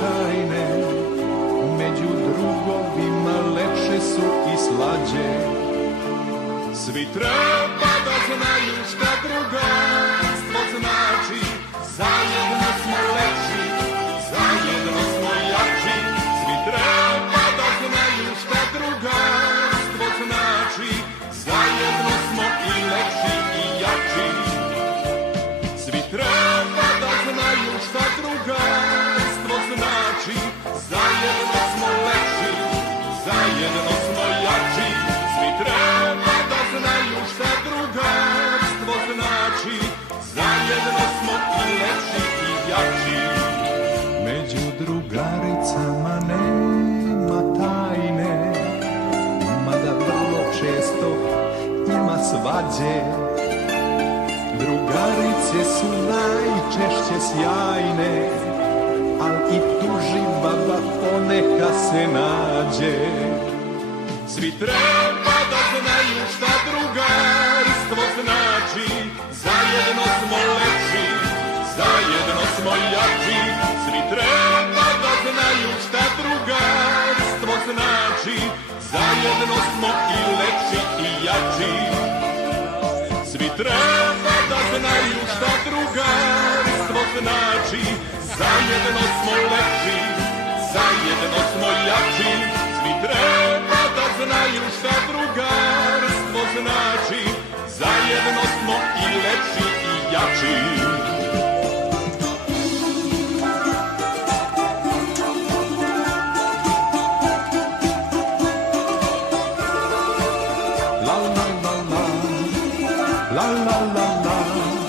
značajne, među drugovima lepše su i slađe. Svi treba da znaju šta drugarstvo znači, zajedno smo lepši, zajedno smo jači. Svi treba da znaju šta drugarstvo znači, zajedno smo i lepši i jači. Svi treba da znaju šta drugarstvo znači, zajedno smo lepši, zajedno smo jači. Svi treba da znaju šta drugarstvo znači, zajedno smo i lepši i jači. Među drugaricama nema tajne, mada vrlo često ima svađe. Drugarice su najčešće sjajne, al i tuži baba poneka se nađe. Svi treba da znaju šta drugarstvo znači, zajedno smo lepši, zajedno smo jači. Svi treba da znaju šta drugarstvo znači, zajedno smo i lepši i jači. Svi treba da znaju šta drugarstvo znači, zajedno smo lepši, zajedno smo jači. Svi treba da znaju šta drugarstvo znači, zajedno smo i lepši i jači. La la la la, la la la la.